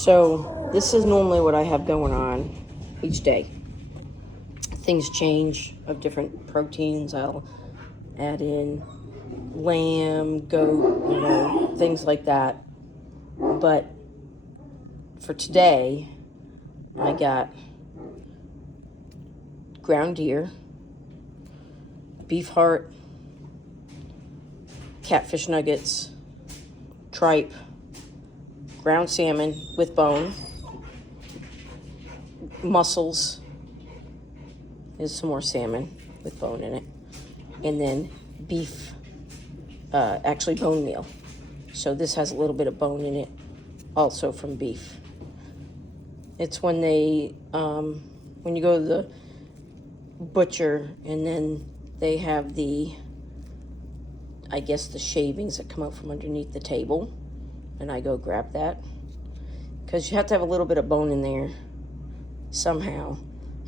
So this is normally what I have going on each day. Things change of different proteins. I'll add in lamb, goat, things like that. But for today, I got ground deer, beef heart, catfish nuggets, tripe, ground salmon with bone, mussels, there's some more salmon with bone in it, and then beef, actually bone meal. So this has a little bit of bone in it, also from beef. It's when they, when you go to the butcher and then they have the, I guess the shavings that come out from underneath the table, and I go grab that. Because you have to have a little bit of bone in there somehow.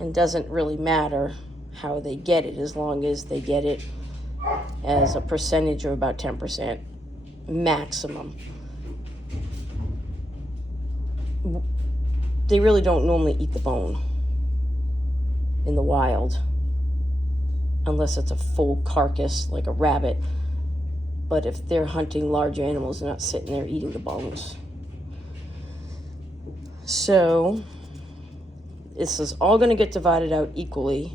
And it doesn't really matter how they get it, as long as they get it as a percentage of about 10% maximum. They really don't normally eat the bone in the wild, unless it's a full carcass like a rabbit. But if they're hunting large animals, they're not sitting there eating the bones. So this is all going to get divided out equally,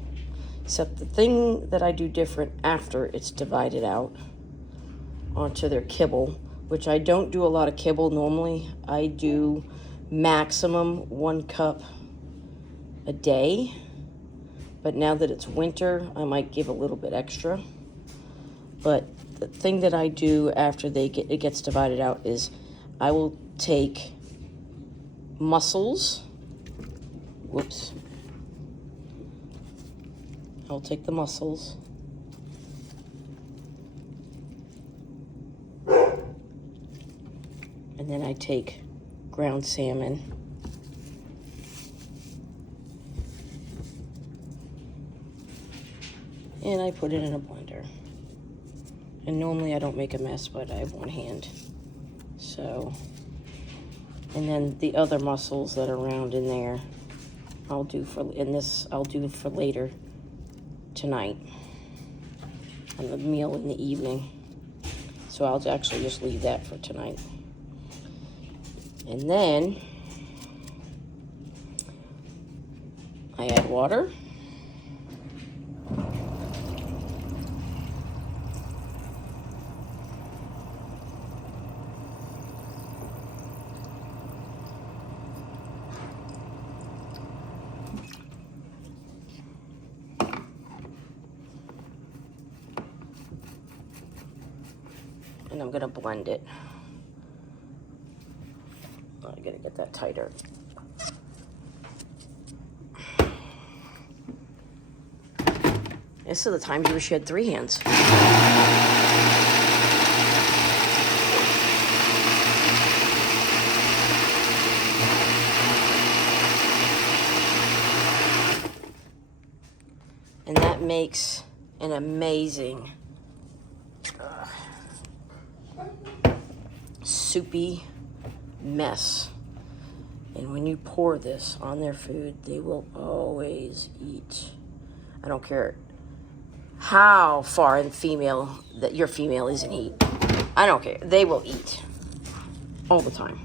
except the thing that I do different after it's divided out onto their kibble, which I don't do a lot of kibble normally. I do maximum 1 cup a day, but now that it's winter, I might give a little bit extra. But the thing that I do after it gets divided out is I will take mussels. I'll take the mussels. And then I take ground salmon. And I put it in a blender. And normally I don't make a mess, but I have one hand. So, and then the other mussels that are around in there, I'll do for later tonight on the meal in the evening. So I'll actually just leave that for tonight. And then I add water. And I'm gonna blend it. I gotta get that tighter. This is the times you wish you had 3 hands. And that makes an amazing soupy mess. And when you pour this on their food, they will always eat. I don't care how far in female that your female is in heat. I don't care. They will eat all the time.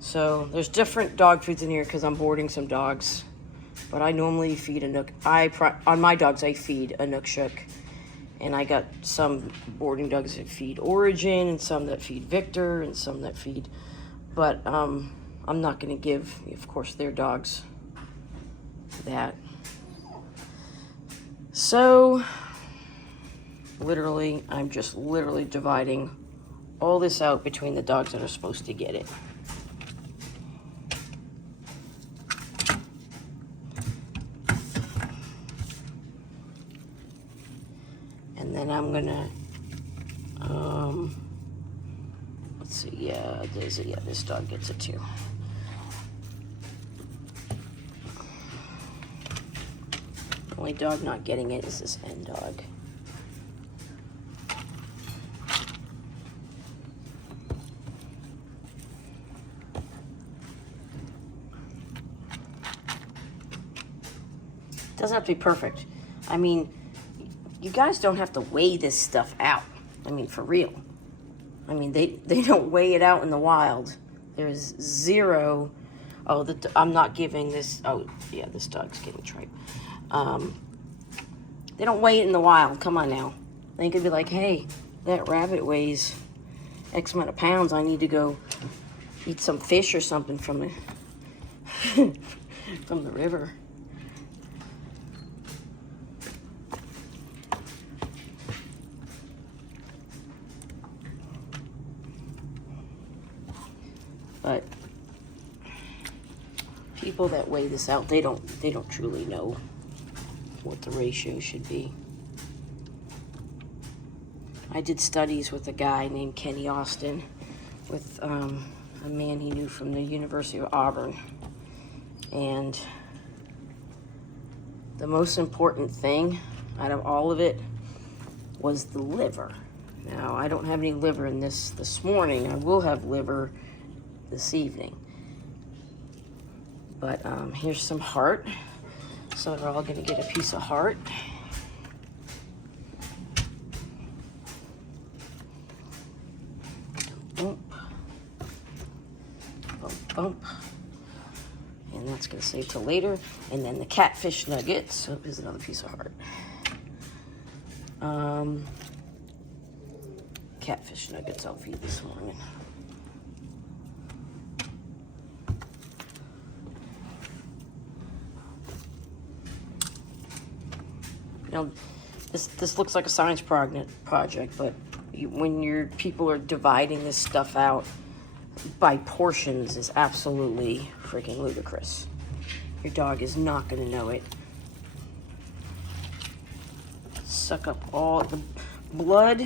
So there's different dog foods in here because I'm boarding some dogs. But I normally feed a Nook. On my dogs, I feed a Nook Shook. And I got some boarding dogs that feed Origin, and some that feed Victor, and some that feed. But I'm not going to give, of course, their dogs that. So, literally, I'm just literally dividing all this out between the dogs that are supposed to get it. And then I'm gonna, let's see, yeah, this dog gets it too. The only dog not getting it is this end dog. Doesn't have to be perfect. I mean, you guys don't have to weigh this stuff out. I mean, for real. I mean, they don't weigh it out in the wild. There's zero. Oh, I'm not giving this. Oh, yeah, this dog's getting tripe. They don't weigh it in the wild. Come on now. They could be like, hey, that rabbit weighs X amount of pounds. I need to go eat some fish or something from the from the river. But people that weigh this out, they don't truly know what the ratio should be. I did studies with a guy named Kenny Austin with a man he knew from the University of Auburn. And the most important thing out of all of it was the liver. Now, I don't have any liver in this morning. I will have liver this evening. But here's some heart. So they're all gonna get a piece of heart. Bump, bump, bump. And that's gonna save till later. And then the catfish nuggets. So here's another piece of heart. Catfish nuggets I'll feed this morning. You know, this looks like a science project, but when your people are dividing this stuff out by portions is absolutely freaking ludicrous. Your dog is not going to know it. Suck up all the blood.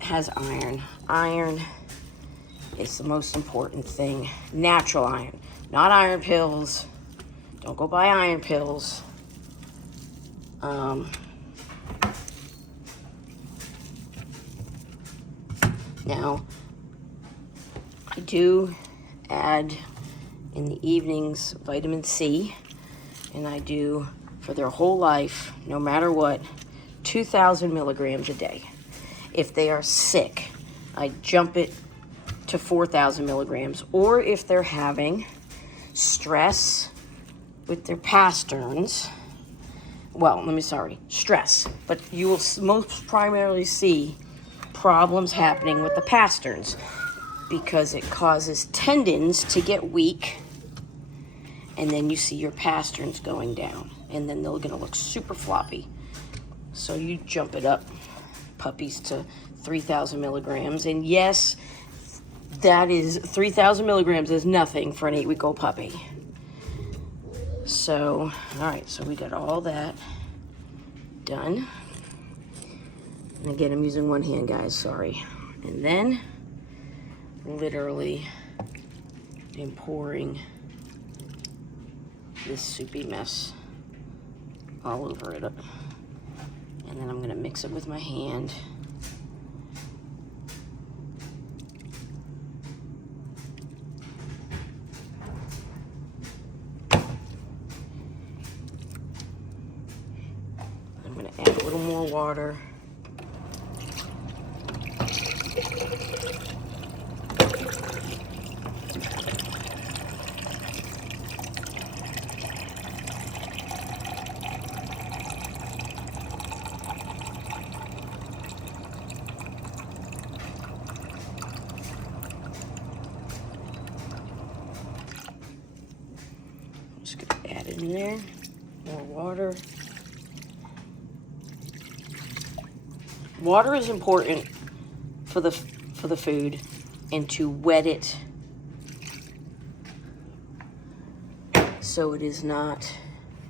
Has iron. Iron is the most important thing. Natural iron, not iron pills. Don't go buy iron pills. Now, I do add in the evenings vitamin C, and I do for their whole life, no matter what, 2,000 milligrams a day. If they are sick, I jump it to 4,000 milligrams, or if they're having stress with their pasterns. Well, stress, but you will most primarily see problems happening with the pasterns because it causes tendons to get weak, and then you see your pasterns going down, and then they're gonna look super floppy. So you jump it up, puppies, to 3,000 milligrams, and yes, that is 3,000 milligrams is nothing for an 8-week-old puppy. So, all right, so we got all that done. And again, I'm using one hand, guys, sorry. And then, literally, I'm pouring this soupy mess all over it. And then I'm gonna mix it with my hand. I'm gonna add a little more water. Just gonna add it in there, more water. Water is important for the food, and to wet it so it is not.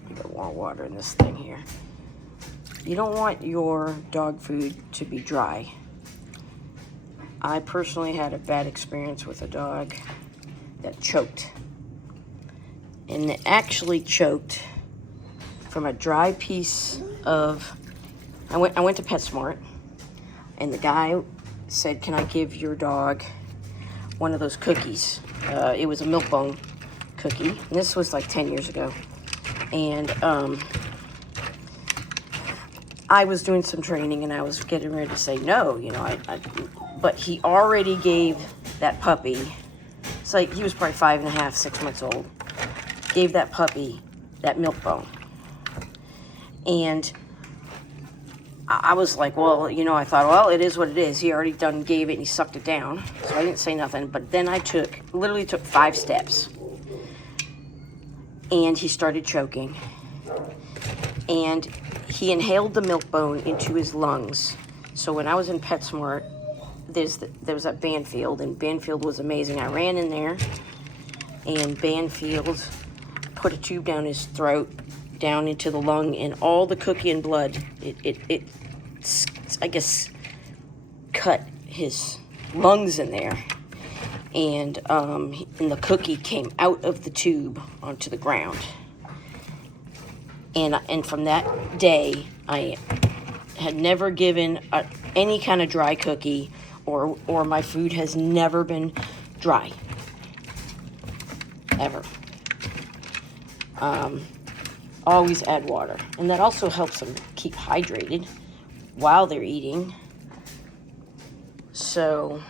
I got more water in this thing here. You don't want your dog food to be dry. I personally had a bad experience with a dog that choked. And it actually choked from a dry piece of, I went to PetSmart, and the guy said, can I give your dog one of those cookies? It was a Milk-Bone cookie, and this was like 10 years ago. And I was doing some training and I was getting ready to say no, you know, but he already gave that puppy, it's like he was probably 5.5, 6 months old, gave that puppy that milk bone. And I was like, well, you know, I thought, well, it is what it is. He already done gave it and he sucked it down. So I didn't say nothing. But then I literally took 5 steps. And he started choking. And he inhaled the milk bone into his lungs. So when I was in PetSmart, there was that Banfield, and Banfield was amazing. I ran in there, and Banfield put a tube down his throat, down into the lung, and all the cookie and blood, it I guess, cut his lungs in there. And the cookie came out of the tube onto the ground. And from that day, I had never given any kind of dry cookie, or my food has never been dry, ever. Always add water, and that also helps them keep hydrated while they're eating. So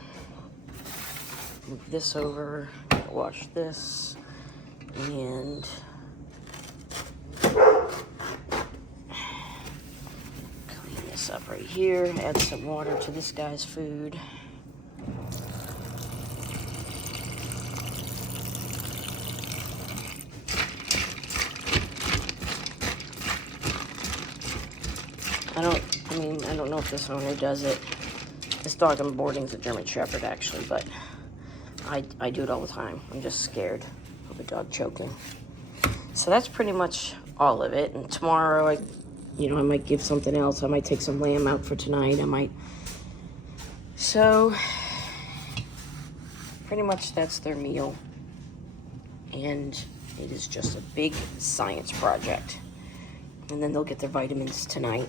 move this over, wash this, and clean this up right here. Add some water to this guy's food. I don't know if this owner does it. This dog I'm boarding is a German Shepherd, actually, but I do it all the time. I'm just scared of a dog choking. So that's pretty much all of it. And tomorrow, I might give something else. I might take some lamb out for tonight. So pretty much that's their meal. And it is just a big science project. And then they'll get their vitamins tonight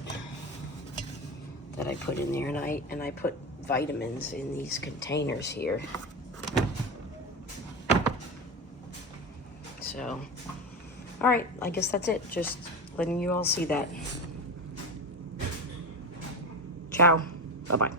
that I put in there. And I put vitamins in these containers here. So, all right, I guess that's it. Just letting you all see that. Ciao. Bye-bye.